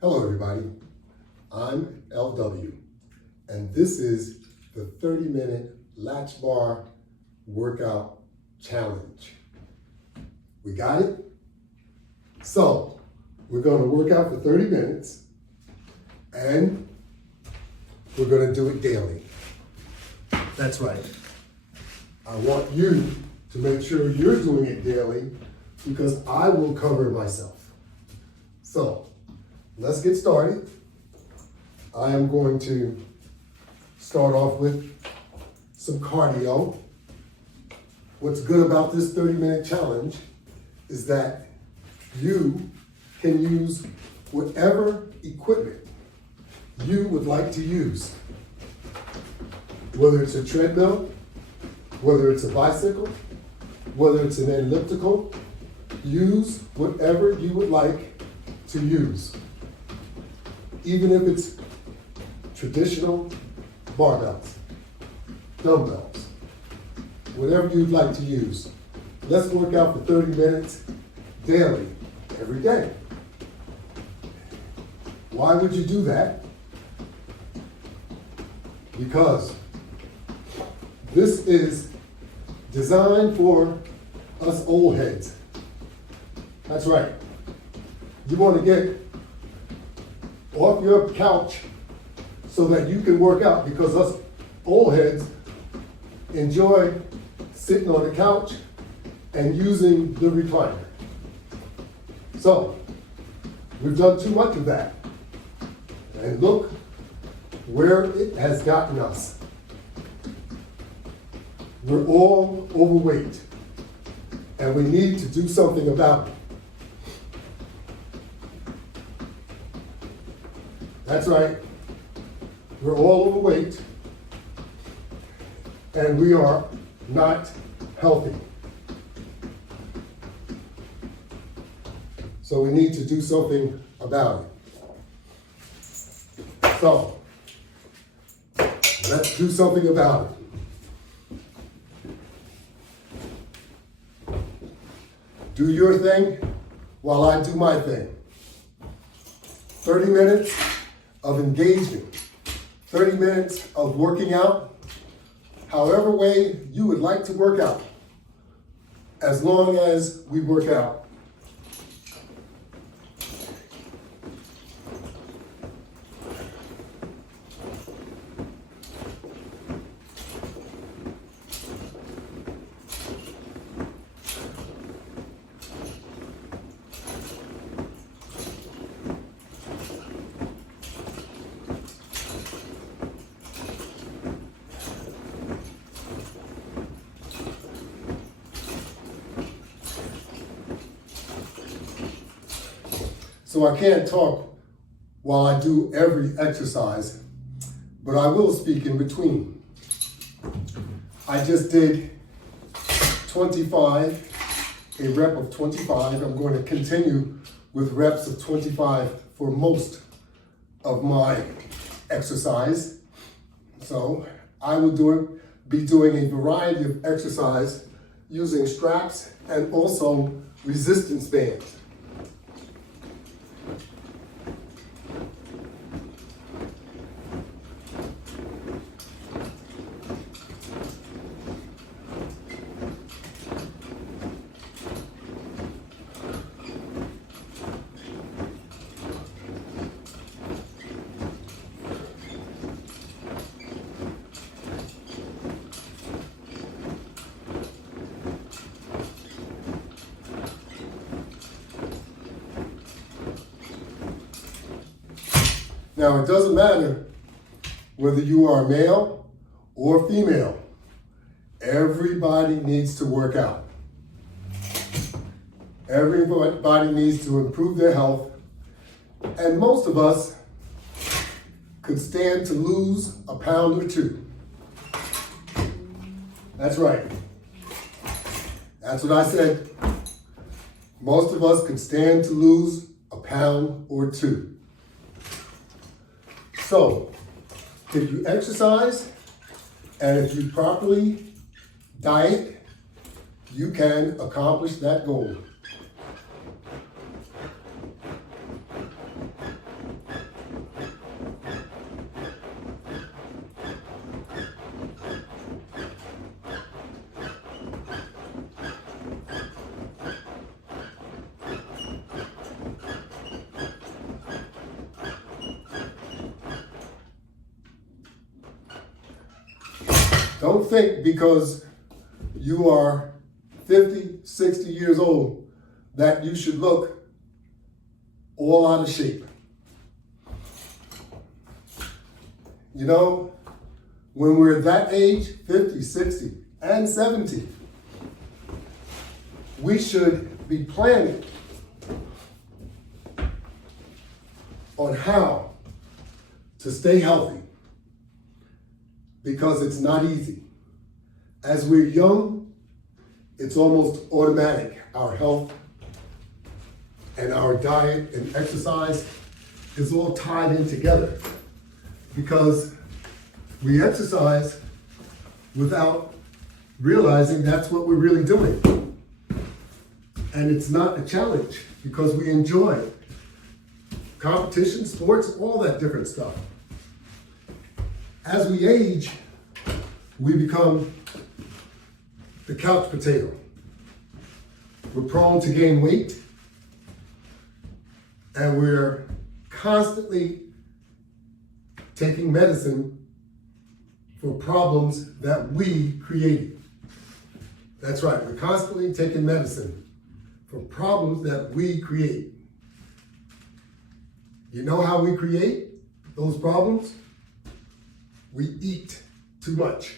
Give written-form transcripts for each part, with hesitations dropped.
Hello everybody, I'm LW, and this is the 30-minute Latchbar workout challenge. We got it? So, we're gonna work out for 30 minutes, and we're gonna do it daily. That's right. I want you to make sure you're doing it daily because I will cover myself. So, let's get started. I am going to start off with some cardio. What's good about this 30-minute challenge is that you can use whatever equipment you would like to use. Whether it's a treadmill, whether it's a bicycle, whether it's an elliptical, use whatever you would like to use. Even if it's traditional barbells, dumbbells, whatever you'd like to use. Let's work out for 30 minutes daily, every day. Why would you do that? Because this is designed for us old heads. That's right. You want to get off your couch so that you can work out, because us old heads enjoy sitting on the couch and using the recliner. So, we've done too much of that. And look where it has gotten us. We're all overweight, and we need to do something about it. That's right. We're all overweight, and we are not healthy. So we need to do something about it. So, let's do something about it. Do your thing while I do my thing. 30 minutes of engagement, 30 minutes of working out, however way you would like to work out, as long as we work out. So I can't talk while I do every exercise, but I will speak in between. I just did 25, a rep of 25. I'm going to continue with reps of 25 for most of my exercise. So I will be doing a variety of exercise using straps and also resistance bands. Now, it doesn't matter whether you are male or female. Everybody needs to work out. Everybody needs to improve their health. And most of us could stand to lose a pound or two. That's right. That's what I said. Most of us could stand to lose a pound or two. So, if you exercise and if you properly diet, you can accomplish that goal. Don't think because you are 50, 60 years old that you should look all out of shape. You know, when we're that age, 50, 60, and 70, we should be planning on how to stay healthy, because it's not easy. As we're young, it's almost automatic. Our health and our diet and exercise is all tied in together, because we exercise without realizing that's what we're really doing. And it's not a challenge because we enjoy competition, sports, all that different stuff. As we age, we become the couch potato. We're prone to gain weight, and we're constantly taking medicine for problems that we created. That's right, we're constantly taking medicine for problems that we create. You know how we create those problems? We eat too much.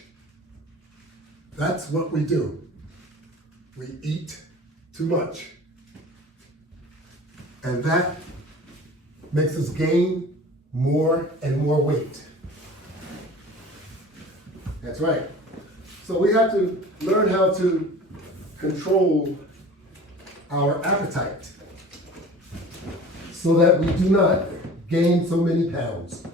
That's what we do. We eat too much. And that makes us gain more and more weight. That's right. So we have to learn how to control our appetite so that we do not gain so many pounds.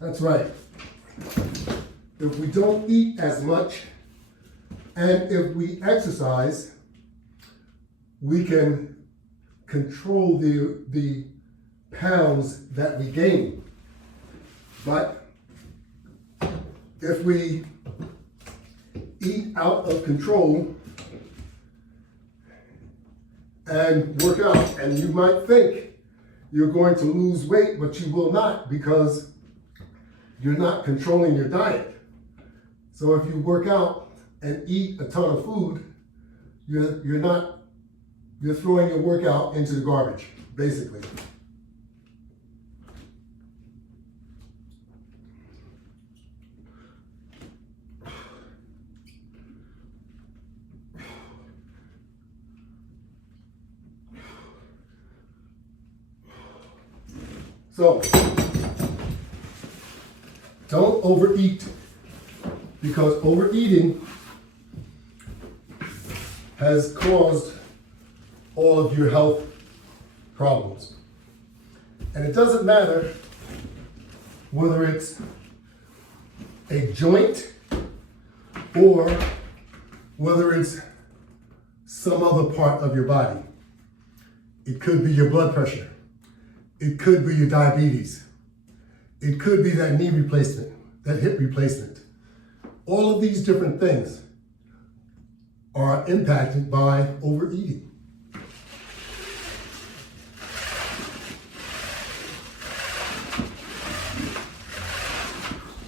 That's right. If we don't eat as much and if we exercise, we can control the pounds that we gain. But if we eat out of control and work out, and you might think you're going to lose weight, but you will not, because you're not controlling your diet. So if you work out and eat a ton of food, you're throwing your workout into the garbage, basically. So, don't overeat, because overeating has caused all of your health problems. And it doesn't matter whether it's a joint or whether it's some other part of your body. It could be your blood pressure. It could be your diabetes. It could be that knee replacement, that hip replacement. All of these different things are impacted by overeating.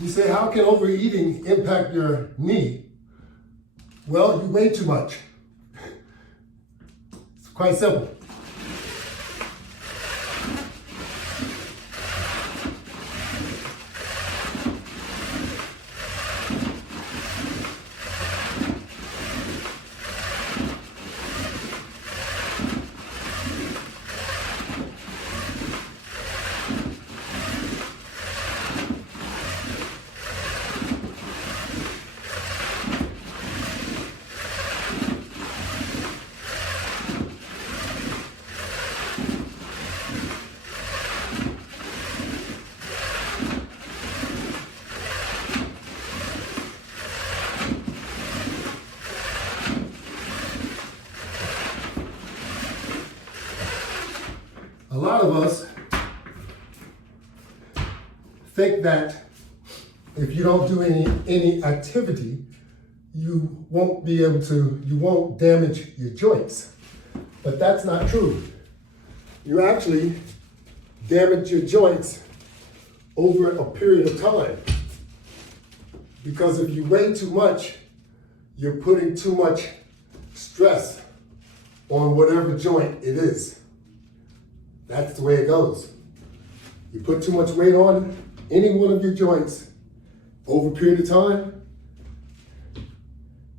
You say, how can overeating impact your knee? Well, you weigh too much. It's quite simple. us think that if you don't do any activity, you won't damage your joints. But that's not true. You actually damage your joints over a period of time. Because if you weigh too much, you're putting too much stress on whatever joint it is. That's the way it goes. You put too much weight on any one of your joints over a period of time,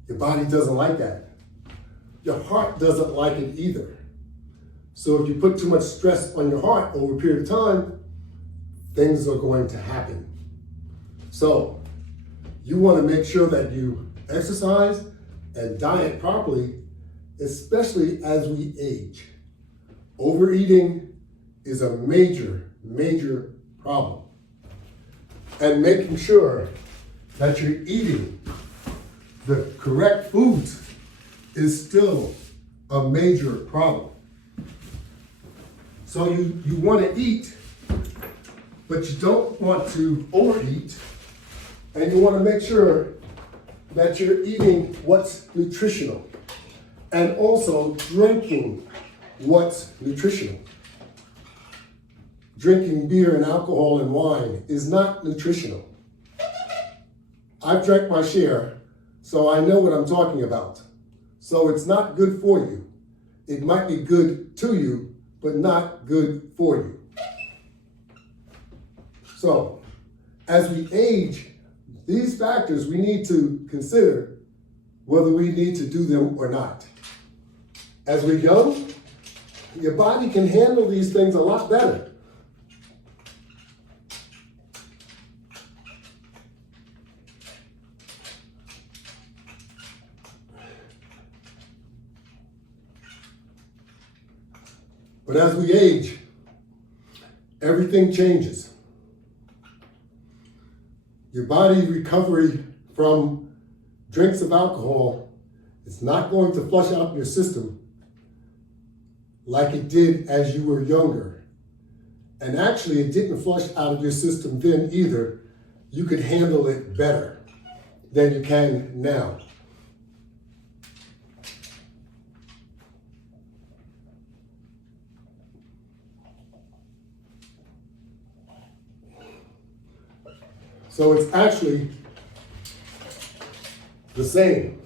your body doesn't like that. Your heart doesn't like it either. So if you put too much stress on your heart over a period of time, things are going to happen. So you want to make sure that you exercise and diet properly, especially as we age. Overeating is a major, major problem. And making sure that you're eating the correct foods is still a major problem. So you want to eat, but you don't want to overeat, and you want to make sure that you're eating what's nutritional and also drinking what's nutritional. Drinking beer and alcohol and wine is not nutritional. I've drank my share, so I know what I'm talking about. So it's not good for you. It might be good to you, but not good for you. So, as we age, these factors we need to consider whether we need to do them or not. As we go, your body can handle these things a lot better. But as we age, everything changes. Your body recovery from drinks of alcohol is not going to flush out your system like it did as you were younger. And actually, it didn't flush out of your system then either. You could handle it better than you can now. So it's actually the same.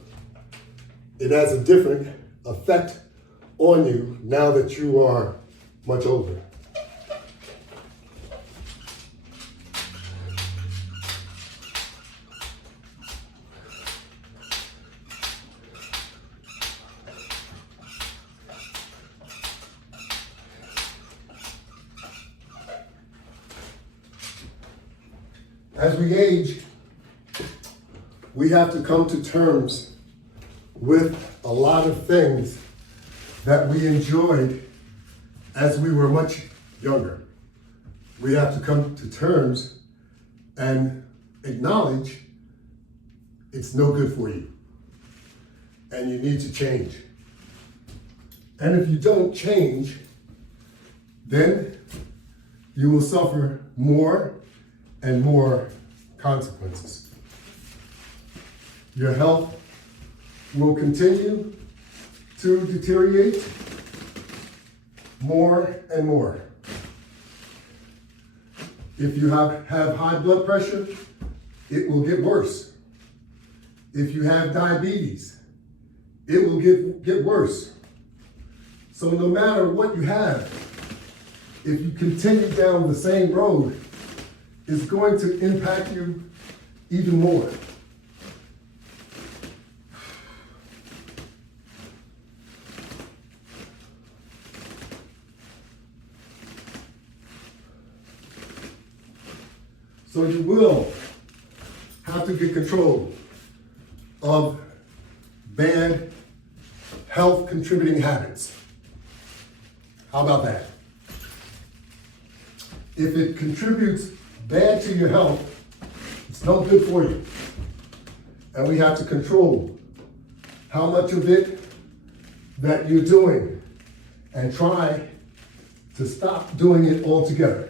It has a different effect on you now that you are much older. As we age, we have to come to terms with a lot of things that we enjoyed as we were much younger. We have to come to terms and acknowledge it's no good for you and you need to change. And if you don't change, then you will suffer more and more consequences. Your health will continue to deteriorate more and more. If you have high blood pressure, it will get worse. If you have diabetes, it will get worse. So no matter what you have, if you continue down the same road, it's going to impact you even more. So you will have to get control of bad health contributing habits. How about that? If it contributes bad to your health, it's no good for you. And we have to control how much of it that you're doing and try to stop doing it altogether.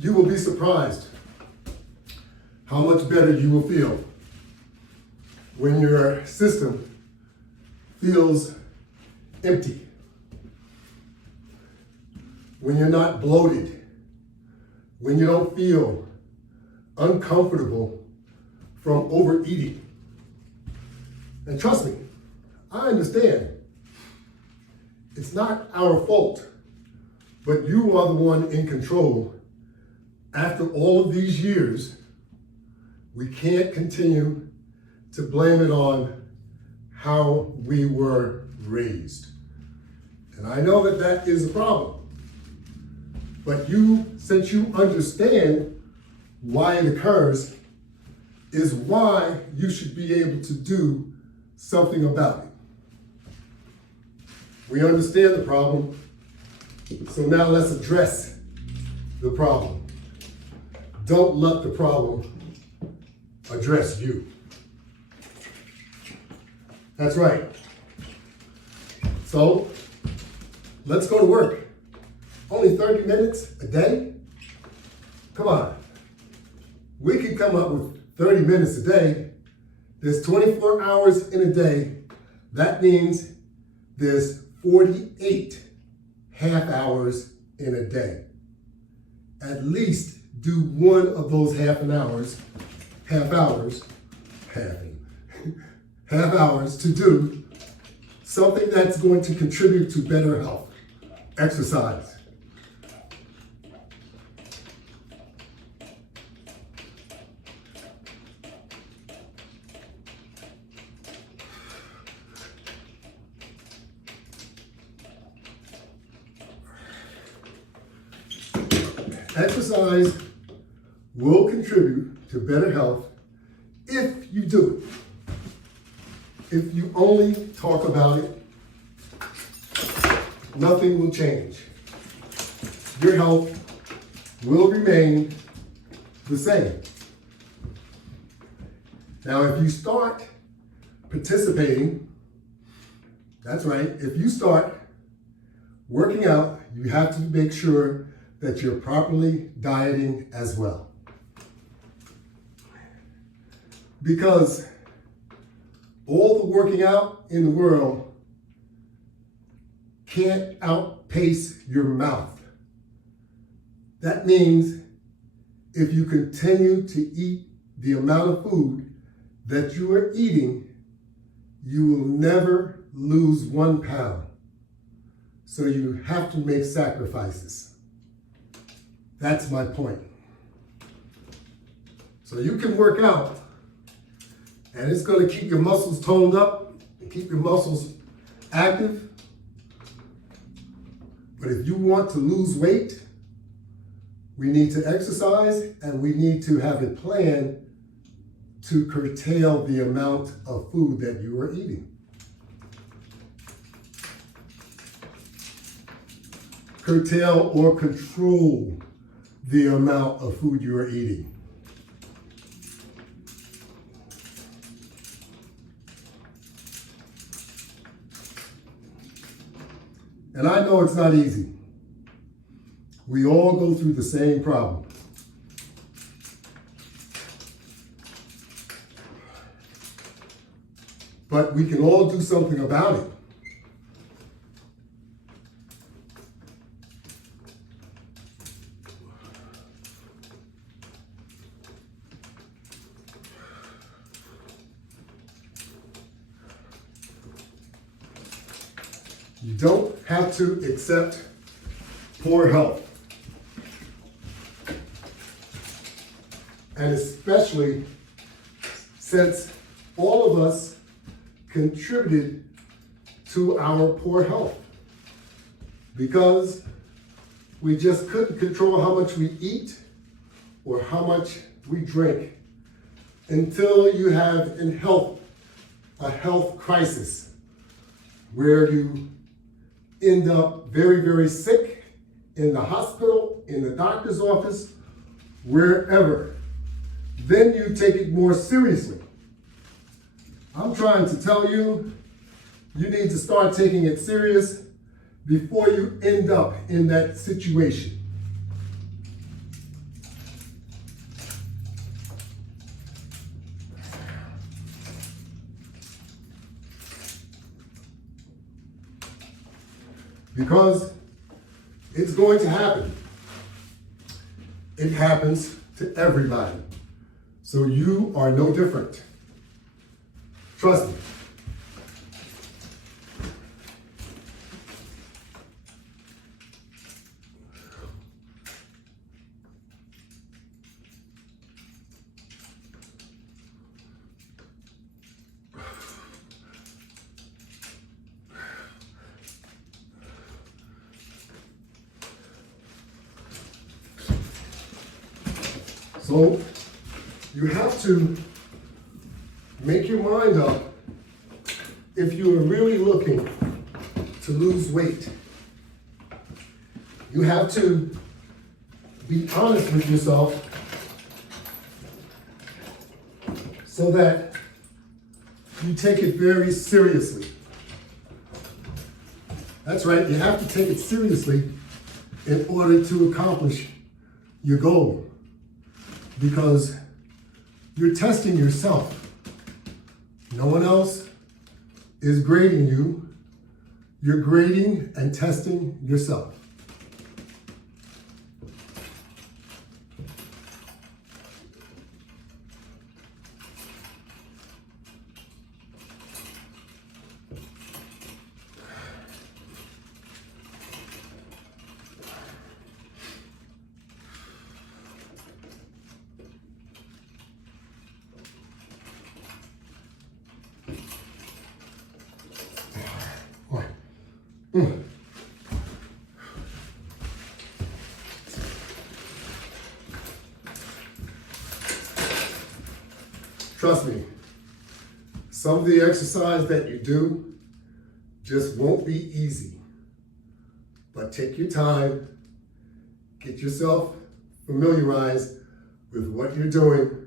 You will be surprised how much better you will feel when your system feels empty, when you're not bloated, when you don't feel uncomfortable from overeating. And trust me, I understand. It's not our fault, but you are the one in control. After all of these years, we can't continue to blame it on how we were raised. And I know that that is a problem. But since you understand why it occurs, is why you should be able to do something about it. We understand the problem, so now let's address the problem. Don't let the problem address you. That's right. So, let's go to work. Only 30 minutes a day? Come on. We can come up with 30 minutes a day. There's 24 hours in a day. That means there's 48 half hours in a day. At least do one of those half hours to do something that's going to contribute to better health. Exercise. Exercise will contribute to better health if you do it. If you only talk about it, nothing will change. Your health will remain the same. Now, if you start participating, that's right, if you start working out, you have to make sure that you're properly dieting as well. Because all the working out in the world can't outpace your mouth. That means if you continue to eat the amount of food that you are eating, you will never lose 1 pound. So you have to make sacrifices. That's my point. So you can work out, and it's going to keep your muscles toned up and keep your muscles active. But if you want to lose weight, we need to exercise, and we need to have a plan to curtail the amount of food that you are eating. Curtail or control the amount of food you are eating. And I know it's not easy. We all go through the same problem. But we can all do something about it. You don't have to accept poor health. And especially since all of us contributed to our poor health. because we just couldn't control how much we eat or how much we drink until you have a health crisis where you end up very, very sick in the hospital, in the doctor's office, wherever. Then you take it more seriously. I'm trying to tell you, you need to start taking it serious before you end up in that situation. Because it's going to happen. It happens to everybody. So you are no different. Trust me. So you have to make your mind up if you are really looking to lose weight. You have to be honest with yourself so that you take it very seriously. That's right, you have to take it seriously in order to accomplish your goal. Because you're testing yourself. No one else is grading you. You're grading and testing yourself. Trust me, some of the exercise that you do just won't be easy. But take your time, get yourself familiarized with what you're doing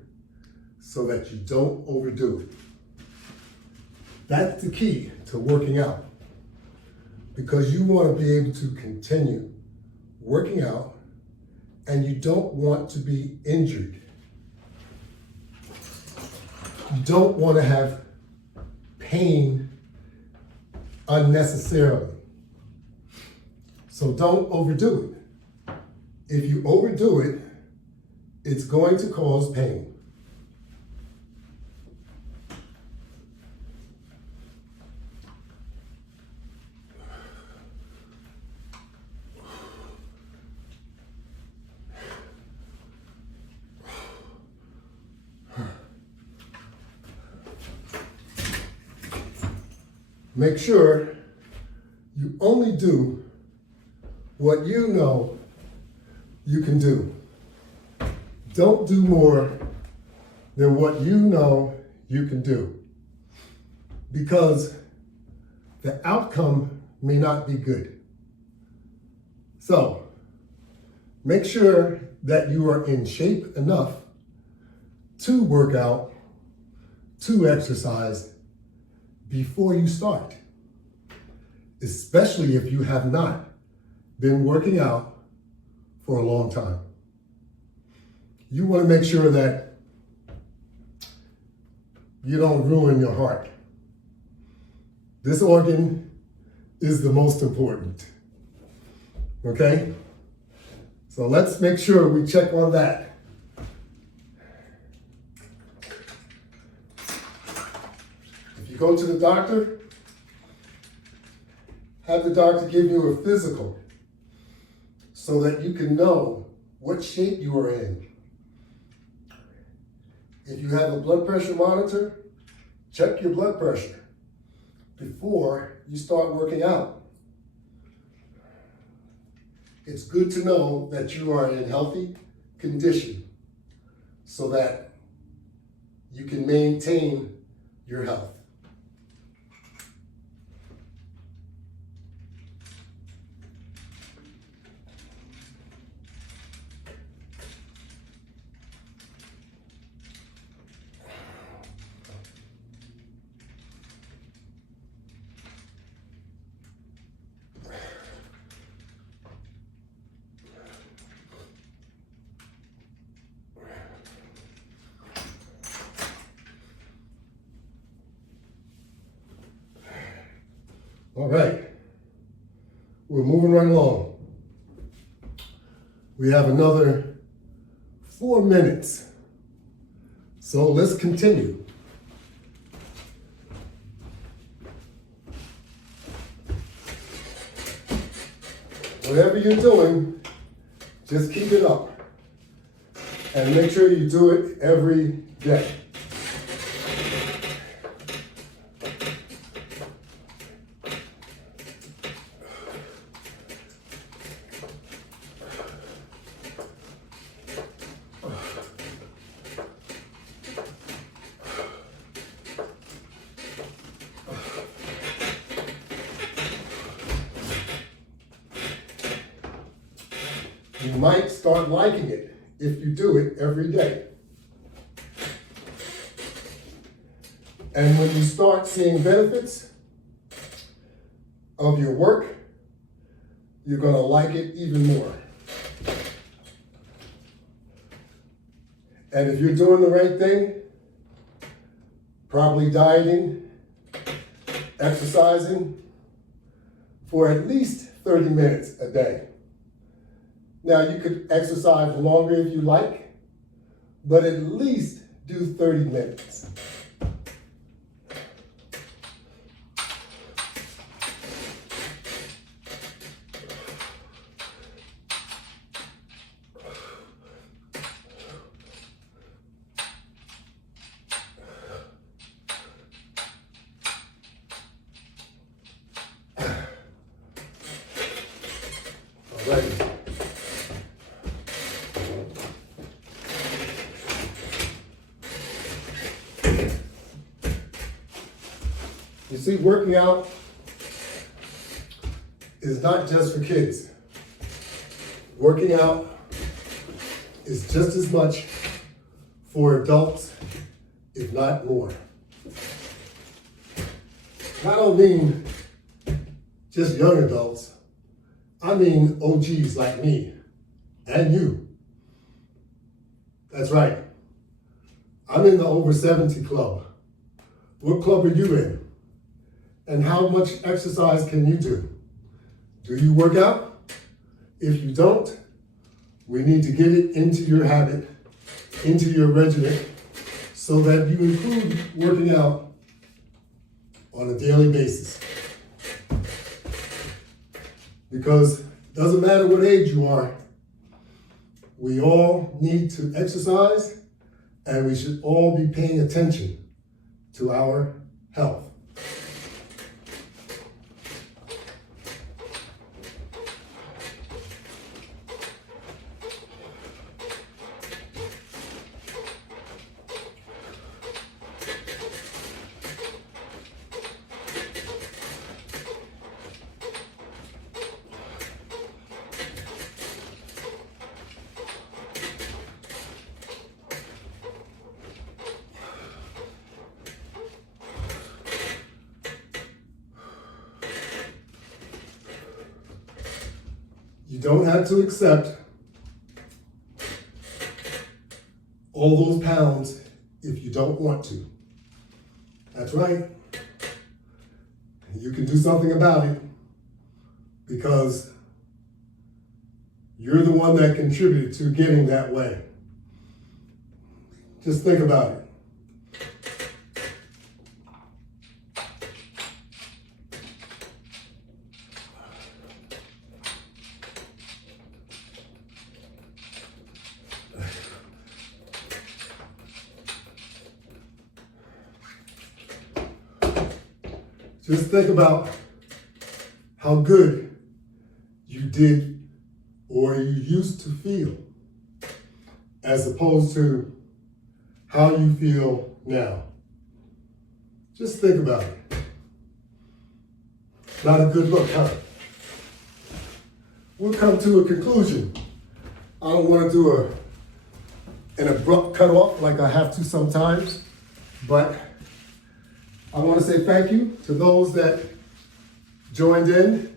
so that you don't overdo it. That's the key to working out, because you want to be able to continue working out and you don't want to be injured. You don't want to have pain unnecessarily. So don't overdo it. If you overdo it, it's going to cause pain. Make sure you only do what you know you can do. Don't do more than what you know you can do, because the outcome may not be good. So make sure that you are in shape enough to work out, to exercise, before you start, especially if you have not been working out for a long time. You want to make sure that you don't ruin your heart. This organ is the most important, okay? So let's make sure we check on that. Go to the doctor, have the doctor give you a physical so that you can know what shape you are in. If you have a blood pressure monitor, check your blood pressure before you start working out. it's good to know that you are in healthy condition so that you can maintain your health. All right, we're moving right along. We have another 4 minutes. So let's continue. Whatever you're doing, just keep it up. And make sure you do it every day. You might start liking it if you do it every day. And when you start seeing benefits of your work, you're going to like it even more. And if you're doing the right thing, probably dieting, exercising for at least 30 minutes a day. Now, you could exercise longer if you like, but at least do 30 minutes. All right. You see, working out is not just for kids. Working out is just as much for adults, if not more. I don't mean just young adults. I mean OGs like me and you. That's right. I'm in the over 70 club. What club are you in? And how much exercise can you do? Do you work out? If you don't, we need to get it into your habit, into your regimen, so that you include working out on a daily basis. Because it doesn't matter what age you are, we all need to exercise, and we should all be paying attention to our health. You don't have to accept all those pounds if you don't want to. That's right. You can do something about it because you're the one that contributed to getting that way. Just think about it. Just think about how good you did or you used to feel, as opposed to how you feel now. Just think about it. Not a good look, huh? We'll come to a conclusion. I don't want to do an abrupt cutoff like I have to sometimes, but I want to say thank you to those that joined in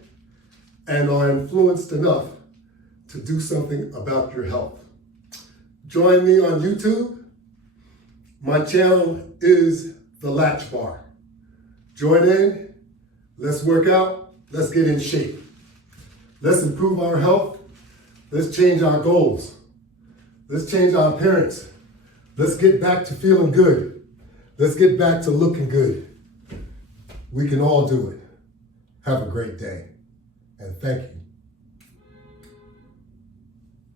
and are influenced enough to do something about your health. Join me on YouTube. My channel is the Latchbar. Join in, let's work out, let's get in shape. Let's improve our health. Let's change our goals. Let's change our appearance. Let's get back to feeling good. Let's get back to looking good. We can all do it. Have a great day, and thank you.